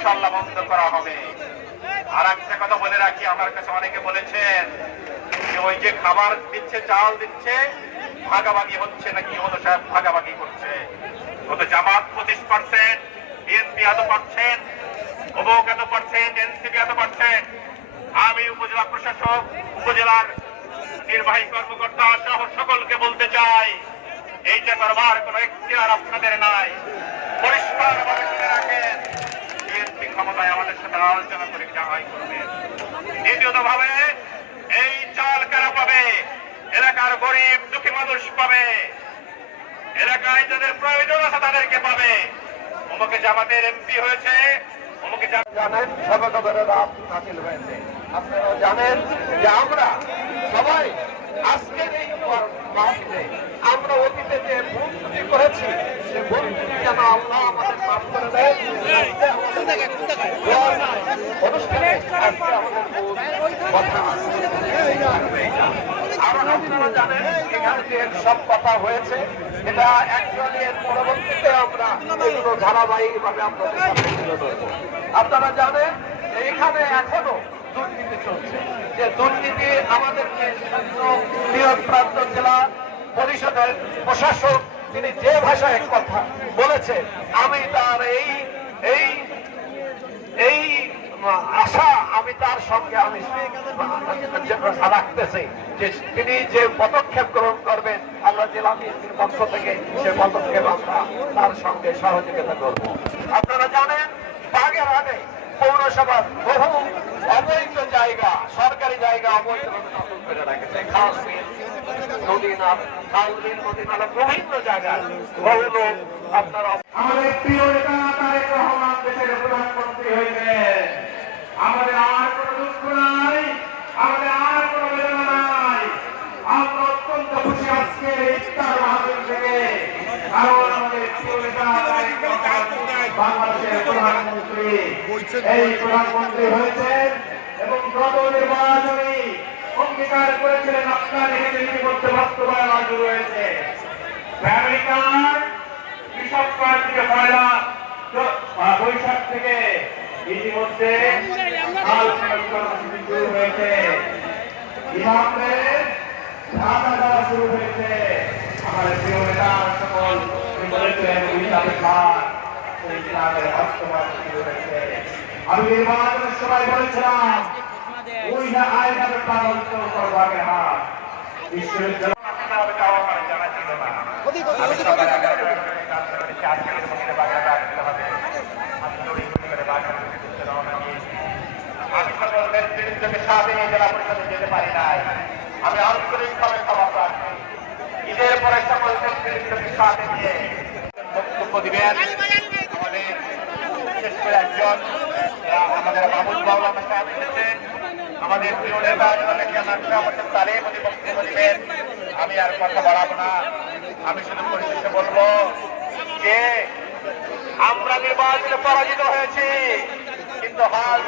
ইনশাআল্লাহ বন্ধ করা হবে। আর একটা কথা বলে রাখি, আমার কাছে অনেকে বলেছেন যে ওই যে খাবার দিচ্ছে, চাল দিচ্ছে, ভাগাভাগি হচ্ছে নাকি হলো সাহেব ভাগাভাগি করছে। ওতে জামাত 25%, বিএনপি এত পার্সেন্ট, অবক এত পার্সেন্ট, এনসিপি এত পার্সেন্ট। আমি উপজেলা প্রশাসক, উপজেলার নির্বাহী কর্মকর্তা সহ সকলকে বলতে চাই, এইটা করবার কোন এখতিয়ার আপনাদের নাই। পরিষ্কার ভাবে শুনে রাখেন, বিএনপি ক্ষমতায় আমাদের সাথে আলোচনা করে যাহাই করবেন। দ্বিতীয়ত ভাবে এই চাল কারা পাবে? এলাকার গরিব দুঃখী মানুষ পাবে, এলাকায় যাদের প্রয়োজন আছে তাদেরকে পাবে। অমুকে জামাতের এমপি হয়েছে, অমুকে জানেন সভাপতির রাত হাসিল হয়েছে। আপনারা জানেন যে আমরা সবাই আজকের এই মাহফিলে আমরা অতীতে যে ভুল ত্রুটি করেছি সে ভুল ত্রুটি যেন আল্লাহ আমাদের মাফ করে দেয়। অনুষ্ঠানে আজকে আমাদের কথা আর আপনারা জানেন এখানে যে সব কথা হয়েছে এটা অ্যাকচুয়ালি এর পরবর্তীতে আমরা এগুলো ধারাবাহিক ভাবে আপনাদের সামনে তুলে ধরবো। আপনারা জানেন এখানে এখনো দুর্নীতি চলছে, যে দুর্নীতি আমাদেরকে নিয়োগপ্রাপ্ত জেলা পরিষদের প্রশাসক তিনি যে ভাষায় কথা বলেছেন, আমি তার এই আশা আমি তার সঙ্গে আমি রাখতেছি যে তিনি যে পদক্ষেপ গ্রহণ করবেন আমরা জেলা বিএনপির পক্ষ থেকে সে পদক্ষেপ আমরা তার সঙ্গে সহযোগিতা করব। আপনারা জানেন বাগেরহাটে পৌরসভার বহু অবৈধ জায়গা, সরকারি জায়গা অবৈধভাবে দখল করে রেখেছে। খালবিল, নদীনাল, বিভিন্ন জায়গায় বহু লোক আপনারা। আমাদের প্রিয় নেতা তারেক রহমান দেশের প্রধানমন্ত্রী হয়েছে। আমাদের আর কোনো দুঃখ নাই, আমাদের আর কোনো বেদনা নাই। আমরা অত্যন্ত খুশি আজকের ইফতার মাহফিল থেকে, কারণ আমাদের প্রিয় নেতা তারেক রহমান বাংলাদেশের প্রধানমন্ত্রী। এই প্রধানমন্ত্রী হয়েছেন এবং গত নির্বাচনে অঙ্গীকার করেছিলেন আপনার এখানে ইতিমধ্যে বাস্তবায়ন শুরু হয়েছে। ফ্যামিলি কার্ড, কৃষক কার্ড থেকে পয়লা বৈশাখ থেকে ইতিমধ্যে শুরু হয়েছে। ইমামদের ঢাকা দেওয়া শুরু হয়েছে। আমাদের প্রিয় নেতা সকল আমি নির্বাচনের সময় বলেছিলাম ওই না আয় যাবে পালন্ত করবাকে হাত বিশ্ববিদ্যালয় জানা ছিল না। আমি সকাল 11টার মধ্যে 4 কিলোর মধ্যে বাজারে আসতে হবে। আমি দড়ি করে বাজারে রওনা দিয়েছি। আমি সকল নেতৃত্বকে সাথে নিয়ে জেলা পরিষদে যেতে পারি নাই। আমি আন্তরিকভাবে ক্ষমা প্রার্থী। ঈদের পরে সকল নেতৃত্বকে সাথে নিয়ে বক্তব্য দিবেন আমাদের বিশেষ করে একজন আমাদের মাহমুদ মাওলানা সাহেব এসেছেন। আমাদের প্রিয় নেতা তালিম উনি বক্তব্য দিবেন। আমি আর কথা বাড়াবো না, আমি শুধু পরিশেষে বলবো যে আমরা নির্বাচনে পরাজিত হয়েছি, কিন্তু হাল